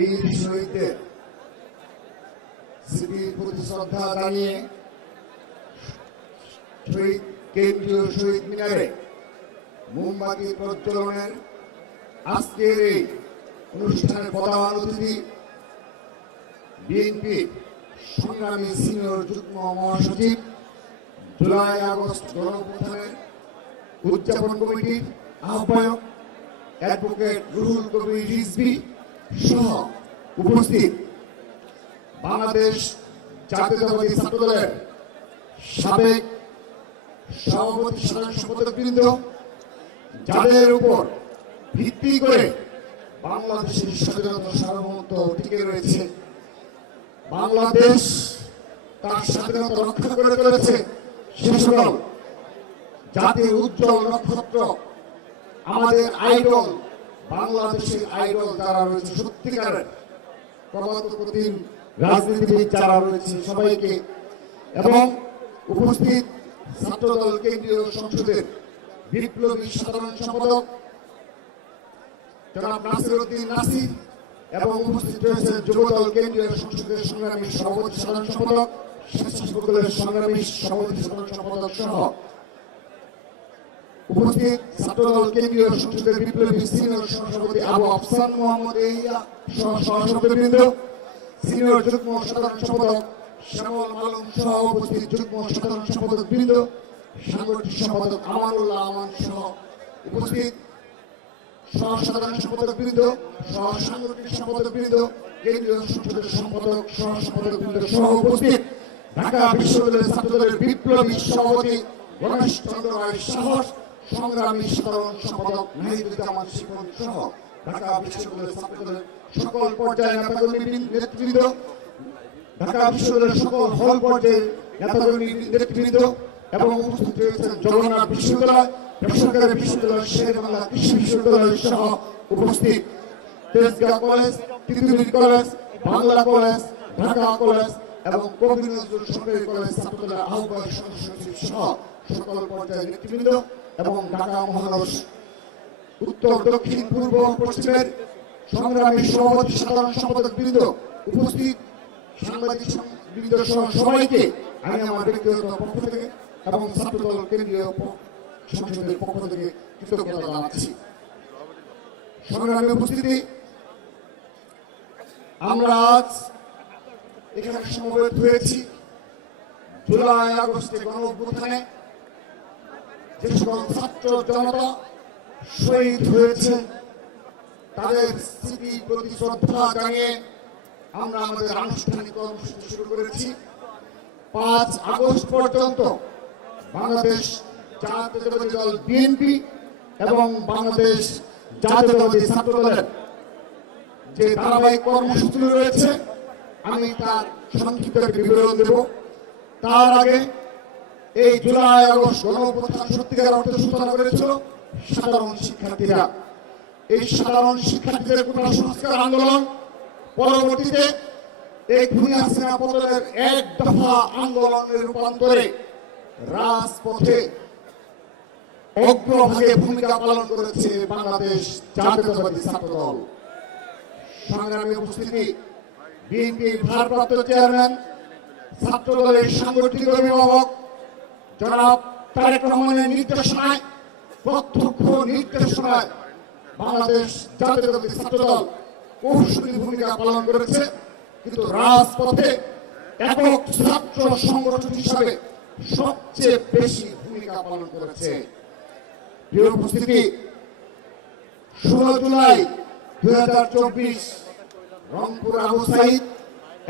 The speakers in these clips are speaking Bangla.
বীর শহীদদের স্মৃতির প্রতি শ্রদ্ধা জানিয়ে শহীদ কেন্দ্রীয় শহীদ মিনারে মোমবাতি প্রজ্বলনের আজকের এই অনুষ্ঠানের প্রধান অতিথি বিএনপি সংগ্রামী সিনিয়র যুগ্ম মহাসচিব, জুলাই আগস্ট গণঅভ্যুত্থানের উদযাপন কমিটির আহ্বায়ক অ্যাডভোকেট রুহুল কবির রিজভী সহ উপস্থিত বাংলাদেশ জাতীয়তাবাদী ছাত্রদলের সাবেক সভাপতি সাধারণ সম্পাদকবৃন্দ, যাদের উপর ভিত্তি করে বাংলাদেশের স্বাধীনতা সার্বভৌমত্ব টিকে রয়েছে, বাংলাদেশ তার স্বাধীনতা রক্ষা করে চলেছে, সে সকল জাতির উজ্জ্বল নক্ষত্র, আমাদের আইডল, বাংলাদেশের আইডল যারা রয়েছে, সত্যিকারের প্রতিম রাজনীতিবিদ যারা রয়েছে সবাইকে, এবং উপস্থিত ছাত্রদল কেন্দ্রীয় সংসদের বিপ্লবী সাধারণ সম্পাদক জনাব নাসিরউদ্দিন নাসির এবং উপস্থিত রয়েছেন যুবদল কেন্দ্রীয় সংসদের সংগ্রামী সভাপতি সাধারণ সম্পাদক, স্বেচ্ছাসেবক দলের সংগ্রামী সভাপতি সাধারণ সম্পাদক সহ উপস্থিত ছাত্রদল কেন্দ্রীয় সংসদের বিপ্লবী সিনিয়র সহসভাপতি আবু আফসান মোহাম্মদ এহিয়া সহ সহসভাপতিবৃন্দ, সিনিয়র যুগ্ম সাধারণ সম্পাদক শ্যামল মালুম সহ উপস্থিত যুগ্ম সাধারণ সম্পাদক বৃন্দ, সাংগঠনিক সম্পাদক আমানুল্লাহ আমান সহ উপস্থিত সহ সাধারণ সম্পাদক বৃন্দ, সহ সাংগঠনিক সম্পাদক বৃন্দ, কেন্দ্রীয় সংসদের সম্পাদক সহ সম্পাদক বৃন্দ সহ উপস্থিত ঢাকা বিশ্ববিদ্যালয়ের ছাত্রদলের বিপ্লবী সভাপতি গণেশ চন্দ্র রায় সাহস, সংগ্রামী সাধারণ সম্পাদক নাহিদুজ্জামান শিপন সহ ঢাকা বিশ্ববিদ্যালয়ের ছাত্রদলের সকল পর্যায়ের নেতাকর্মী নেতৃবৃন্দ, ঢাকা বিশ্ববিদ্যালয়ের সকল হল পর্যায়ের নেতাকর্মী নেতৃবৃন্দ এবং উপস্থিত রয়েছেন জগন্নাথ বিশ্ববিদ্যালয়, বেসরকারি বিশ্ববিদ্যালয়, শের বাংলা কৃষি বিশ্ববিদ্যালয় সহ উপস্থিত Tejgaon college, Titumir college, Bangla college, Dhaka college এবং কবি নজরুল সরকারি কলেজ ছাত্রদলের আহ্বায়ক সদস্য সহ সকল পর্যায়ের নেতৃবৃন্দ এবং ঢাকা মহানগর উত্তর, দক্ষিণ, পূর্ব, পশ্চিমের সংগ্রামী সভাপতি সাধারণ সম্পাদক বৃন্দ, উপস্থিত সাংবাদিক বৃন্দ সহ সবাইকে আমি আমার ব্যক্তিগত পক্ষ থেকে এবং ছাত্রদল কেন্দ্রীয় সংসদের পক্ষ থেকে কৃতজ্ঞতা জানাচ্ছি। সংগ্রামী উপস্থিতি, আমরা আজ এখানে সমবেত হয়েছি জুলাই আগস্টে গণঅভ্যুত্থানে যে সকল ছাত্র জনতা শহীদ হয়েছে তাদের স্মৃতির প্রতি শ্রদ্ধা জানিয়ে আমরা আমাদের আনুষ্ঠানিক কর্মসূচি শুরু করেছি। 5 আগস্ট পর্যন্ত বাংলাদেশ জাতীয়তাবাদী দল বিএনপি এবং বাংলাদেশ জাতীয়তাবাদী ছাত্রদলের যে ধারাবাহিক কর্মসূচি রয়েছে আমি তার সংক্ষিপ্ত বিবরণ দেব। তার আগে এই জুলাই আগস্ট গণঅভ্যুত্থান সত্যিকার অর্থে সূচনা করেছিল সাধারণ শিক্ষার্থীরা। এই সাধারণ শিক্ষার্থীদের কোটা সংস্কার আন্দোলন পরবর্তীতে এই খুনি হাসিনা পতনের এক দফা আন্দোলনের রূপান্তরে রাজপথে অগ্রভাগে ভূমিকা পালন করেছে বাংলাদেশ জাতীয়তাবাদী ছাত্রদল। সংগ্রামী উপস্থিতি, বিএনপির ভারপ্রাপ্ত চেয়ারম্যান, ছাত্রদলের সাংগঠনিক অভিভাবক জনাব তারেক রহমানের নির্দেশনায়, প্রত্যক্ষ নির্দেশনায় বাংলাদেশ জাতীয়তাবাদী ছাত্রদল কৌশলী ভূমিকা পালন করেছে, কিন্তু রাজপথে একক ছাত্র সংগঠন হিসাবে সবচেয়ে বেশি ভূমিকা পালন করেছে। প্রিয় উপস্থিতি, 16 জুলাই 2024 রংপুর আবু সাইদ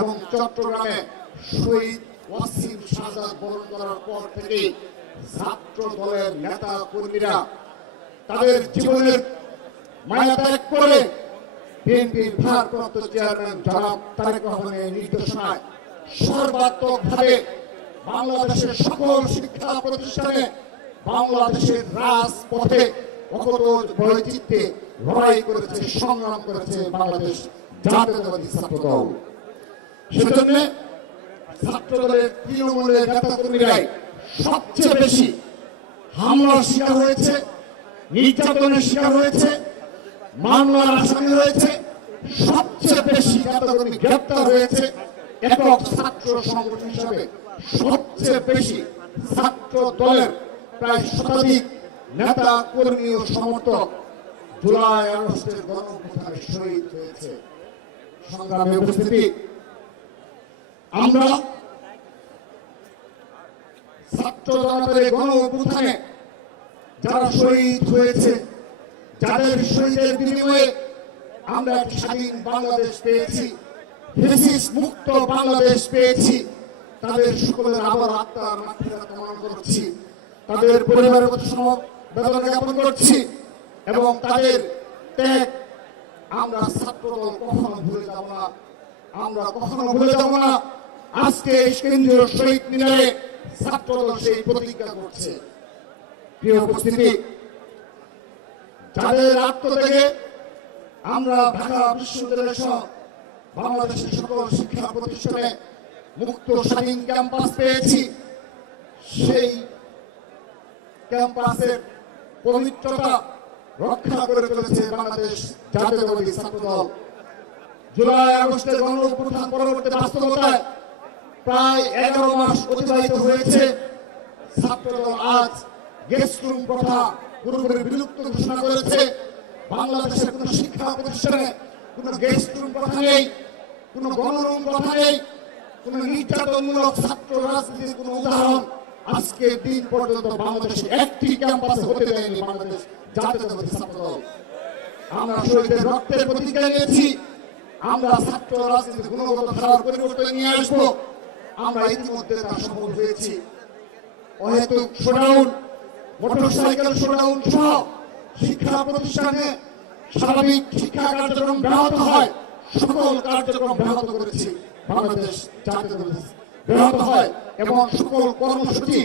এবং চট্টগ্রামে শহীদ ওয়াসিম শাহজাদ বরণ করার পর থেকে ছাত্র দলের নেতা কর্মীরা তাদের জীবনের মায়া ত্যাগ করে বিএনপির ভারপ্রাপ্ত চেয়ারম্যান জনাব তারেক রহমানের নির্দেশনায় সর্বাত্মকভাবে বাংলাদেশের সকল শিক্ষা প্রতিষ্ঠানে, বাংলাদেশের রাজপথে অকত বৈচিত্র্যে লড়াই করেছে, সংগ্রাম করেছে বাংলাদেশ জাতীয়তাবাদী ছাত্রদল। সেজন্য ছাত্রদলের তৃণমূলের নেতাকর্মীরাই সবচেয়ে বেশি হামলার শিকার হয়েছে, নির্যাতনের শিকার হয়েছে, মামলার আসামি হয়েছে, সবচেয়ে বেশি নেতাকর্মী গ্রেপ্তার হয়েছে, একক ছাত্র সংগঠন হিসাবে সবচেয়ে বেশি ছাত্র দলের প্রায় শতাধিক নেতা কর্মী ও সমর্থক জুলাই আগস্টের গণঅভ্যুত্থানে শহীদ হয়েছে। সংগ্রামে উপস্থিতি, আমরা ছাত্র জনতার গণঅভ্যুত্থানে যারা শহীদ হয়েছে, যাদের শহীদের বিনিময়ে আমরা একটি স্বাধীন বাংলাদেশ পেয়েছি, ফ্যাসিস্ট মুক্ত বাংলাদেশ পেয়েছি, তাদের সকলের আবার আত্মার মাগফিরাত কামনা করছি, তাদের পরিবারের প্রতি সমবেদনা জ্ঞাপন করছি এবং তাদের ত্যাগ আমরা ছাত্রদল কখনো ভুলে যাব না, আমরা কখনো ভুলে যাব না। আজকে এই কেন্দ্রীয় শহীদ মিনারে ছাত্রদল সেই প্রতিজ্ঞা করছে। প্রিয় উপস্থিতি, যাদের আত্মত্যাগে আমরা ঢাকা বিশ্ববিদ্যালয় সহ বাংলাদেশের সকল শিক্ষা প্রতিষ্ঠানে মুক্ত স্বাধীন ক্যাম্পাস পেয়েছি, সেই ক্যাম্পাসের পবিত্রতা রক্ষা করে চলেছে বাংলাদেশ জাতীয়তাবাদী ছাত্রদল। জুলাই আগস্টের গণঅভ্যুত্থান পরবর্তী বাস্তবতায় প্রায় 11 মাস অতিবাহিত হয়েছে। ছাত্রদল আজ গেস্ট রুম প্রথা পুরোপুরি বিলুপ্ত ঘোষণা করেছে। বাংলাদেশের কোন শিক্ষা প্রতিষ্ঠানে কোন গেস্ট রুম প্রথা নেই, কোন গণরুম প্রথা নেই, কোন নির্যাতনমূলক ছাত্র রাজনীতির কোন উদাহরণ আজকে দিন পর্যন্ত বাংলাদেশে একটি ক্যাম্পাসে হতে দেয়নি বাংলাদেশ জাতীয়তাবাদী ছাত্রদল। আমরা শহীদের রক্তের প্রতিজ্ঞা নিয়েছি, আমরা ছাত্র রাজনীতির গুণগত ধারার পরিবর্তন নিয়ে আসবো। আমরা ইতিমধ্যে তা সফল হয়েছি। অহেতুক শোডাউন, মোটরসাইকেল শোডাউন সহ শিক্ষা প্রতিষ্ঠানে স্বাভাবিক শিক্ষা কার্যক্রম ব্যাহত হয়, সকল কার্যক্রম ব্যাহত করেছি বাংলাদেশ জাতীয়তাবাদী ব্যাহত হয় এবং সকল কর্মসূচি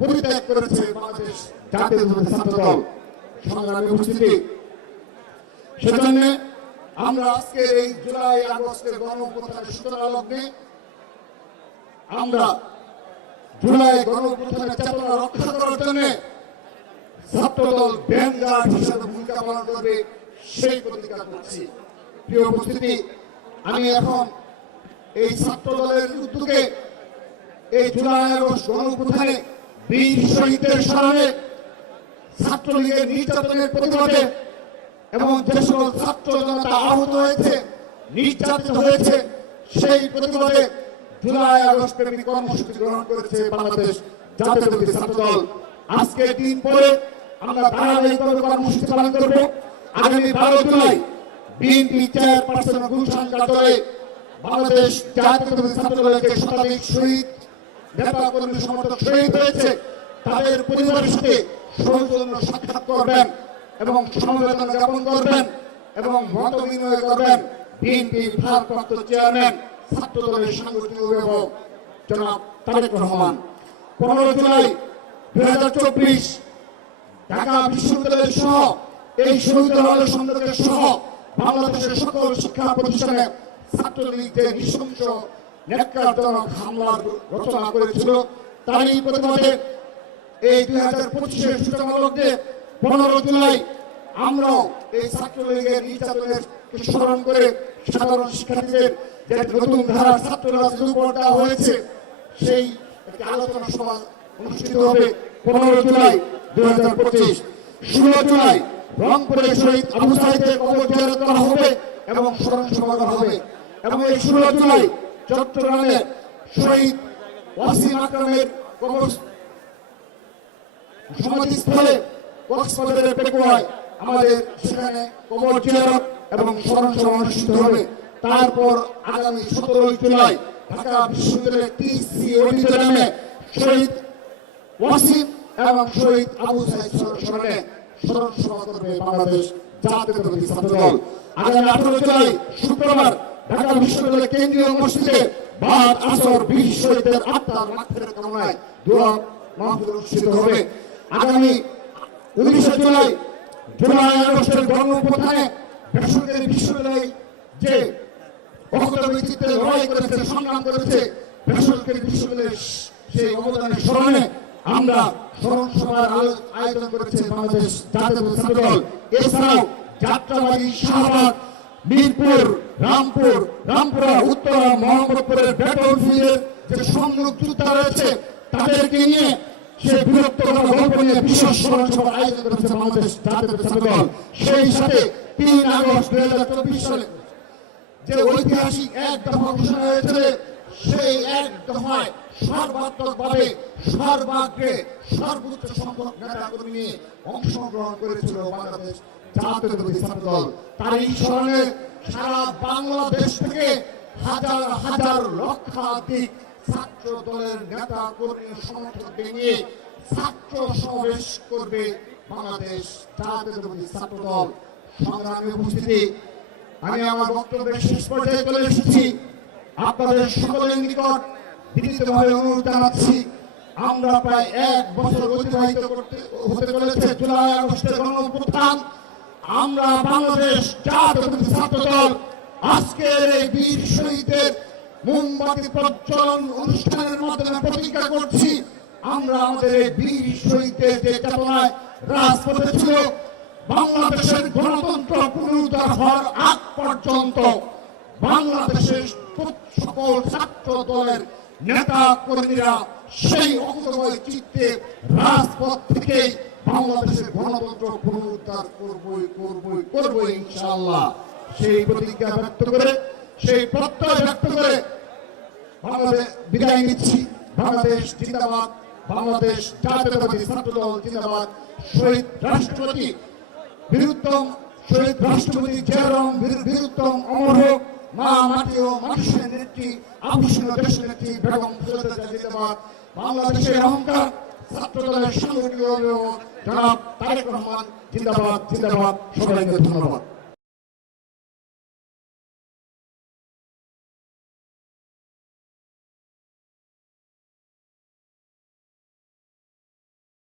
পরিত্যাগ করেছে বাংলাদেশ জাতীয়তাবাদী ছাত্রদল। সংগ্রামী উপস্থিতি, সেজন্য আমরা আজকে এই জুলাই আগস্টের গণঅভ্যুত্থানের সূচনা লগ্নে আমরা জুলাই গণঅভ্যুত্থানের চেতনা রক্ষা করার জন্য ছাত্রদল ব্যান্ডগার্ড হিসেবে ভূমিকা পালন করবে সেই প্রতিজ্ঞা করছি। প্রিয় উপস্থিতি, আমি এখন এই ছাত্রদলের উদ্যোগে এই জুলাই আগস্ট গণঅভ্যুত্থানে বীর শহীদদের স্মরণে ছাত্রলীগের নির্যাতনের প্রতিবাদে এবং যে সকল ছাত্র জনতা আহত হয়েছে, নির্যাতিত হয়েছে, সেই প্রতিবাদে জুলাই আগস্ট প্রেমী কর্মসূচি গ্রহণ করেছে বাংলাদেশ জাতীয়তাবাদী ছাত্রদল। আজকে দিন পরে আমরা ধারাবাহিকভাবে কর্মসূচি পালন করব। আগামী 12 জুলাই বিএনপি চেয়ারপারসন গুলশান কার্যালয়ে বাংলাদেশ জাতীয়তাবাদী ছাত্রদলের যে শতাধিক শহীদ নেতা কর্মী সমর্থক শহীদ হয়েছে, তাদের পরিবারের সাথে সৌজন্য সাক্ষাৎ করবেন এবং সমবেদনা জ্ঞাপন করবেন এবং মত বিনিময় করবেন বিএনপির ভারপ্রাপ্ত চেয়ারম্যান ছাত্রদলের সাংগঠনিক অভিভাবক জনাব তারেক রহমান। 15 জুলাই 2024 ঢাকা বিশ্ববিদ্যালয় সহ এই শহীদ হলের সংযোগের সহ বাংলাদেশের সকল শিক্ষা প্রতিষ্ঠানে ছাত্রলীগ যে নৃশংস ন্যাক্কারজনক হামলার রচনা করেছিল, তারই প্রতিবাদে এই 2025 সূচনা লগ্নে 15 জুলাই আমরাও এই ছাত্রলীগের নির্যাতনের স্মরণ করে সাধারণ শিক্ষার্থীদের যে নতুন ধারা ছাত্র রাজনীতির উপর দেওয়া হয়েছে, সেই একটি আলোচনা সভা অনুষ্ঠিত হবে 15 জুলাই 2025। 16 জুলাই রংপুরের শহীদ আবু সাঈদের কবর জিয়ারত করা হবে এবং স্মরণ সভা করা হবে এবং এই 16 জুলাই চট্টগ্রামের শহীদ ওয়াসিম আকরামের কবর সমাধিস্থলে কক্সবাজারের পেকুয়ায় আমাদের সেখানে কবর জিয়ারত এবং স্মরণ সভা অনুষ্ঠিত হবে। তারপর আগামী 17 জুলাই ঢাকা বিশ্ববিদ্যালয়ের টিসি অডিটোরিয়ামে শহীদ ওয়াসিম এবং শহীদ আবু সাঈদ স্মরণে স্মরণ সভা করবে বাংলাদেশ জাতীয়তাবাদী ছাত্রদল। আগামী 18 জুলাই শুক্রবার ঢাকা বিশ্ববিদ্যালয়ের কেন্দ্রীয় মসজিদে বাদ আসর বীর শহীদদের আত্মার মাগফিরাত কামনায় দোয়া মাহফিল অনুষ্ঠিত হবে। আগামী 19 জুলাই জুলাই আগস্টের গণঅভ্যুত্থানে বেসরকারি বিশ্ববিদ্যালয় যে অক্ষতবৈচিত্র্যে লড়াই করেছে, সংগ্রাম করেছে, বেসরকারি বিশ্ববিদ্যালয়ের সেই অবদানের স্মরণে আমরা স্মরণ সভার আয়োজন করেছে বাংলাদেশ জাতীয়তাবাদী ছাত্রদল। এছাড়াও যাত্রাবাড়ি, শাহবাগ, মিরপুর, রামপুরা, উত্তরা, মোহাম্মদপুরের ব্যাটলফিল্ডের যে সম্মুখ যোদ্ধা রয়েছে তাদেরকে নিয়ে সেই বৃহত্তর গল্প নিয়ে বিশেষ স্মরণ সভা আয়োজন করেছে বাংলাদেশ জাতীয় ছাত্র দল। সেই সাথে 3 আগস্ট 2024 সালে যে ঐতিহাসিক এক দফা ঘোষণা হয়েছিল, সেই এক দফায় সর্বাত্মকভাবে সর্বাগ্রে সর্বোচ্চ সংখ্যক নেতা কর্মী নিয়ে অংশগ্রহণ করেছিল বাংলাদেশ জাতীয়তাবাদী ছাত্র দল। তার এই স্মরণে সারা বাংলাদেশ থেকে হাজার হাজার লক্ষাধিক ছাত্র দলের নেতা কর্মী সমর্থকদের নিয়ে ছাত্র সমাবেশ করবে বাংলাদেশ জাতীয়তাবাদী ছাত্র দল। সংগ্রামী উপস্থিতি, আমি আমার বক্তব্যের শেষ পর্যায়ে চলে এসেছি। আপনাদের সকলের নিকট বিনীতভাবে অনুরোধ জানাচ্ছি, আমরা প্রায় 1 বছর অতিবাহিত হতে চলেছে জুলাই আগস্টের গণঅভ্যুত্থান। আমরা বাংলাদেশ জাতীয়তাবাদী ছাত্র দল আজকের এই বীর শহীদদের মোমবাতি প্রজ্বলন অনুষ্ঠানের মাধ্যমে প্রতিজ্ঞা করছি, আমরা আমাদের এই বীর শহীদদের যে চেতনায় রাজপথে ছিল, বাংলাদেশের গণতন্ত্র পুনরুদ্ধার হওয়ার আগ পর্যন্ত বাংলাদেশের সকল ছাত্র দলের নেতা কর্মীরা সেই অকুতোভয় চিত্তে রাজপথ থেকে বাংলাদেশের গণতন্ত্র পুনরুদ্ধার করবই ইনশাআল্লাহ। সেই প্রতিজ্ঞা ব্যক্ত করে, সেই প্রত্যয় ব্যক্ত করে বাংলাদেশ বিদায় নিচ্ছি। বাংলাদেশ জিন্দাবাদ, বাংলাদেশ জাতীয়তাবাদী ছাত্র দল জিন্দাবাদ। শহীদ রাষ্ট্রপতি বীরুত্তম, শহীদ রাষ্ট্রপতি জিয়াউর রহমান বীরুত্তম অমর হোক। মা মাটি ও মানুষের নেত্রী, আভূষণীয় দেশের নেত্রী বেগম খালেদা জিয়া জিন্দাবাদ। বাংলাদেশের অহংকার ছাত্র দলের সাংগঠনিক অভিভাবক জনাব তারেক রহমান জিন্দাবাদ। সবাইকে ধন্যবাদ।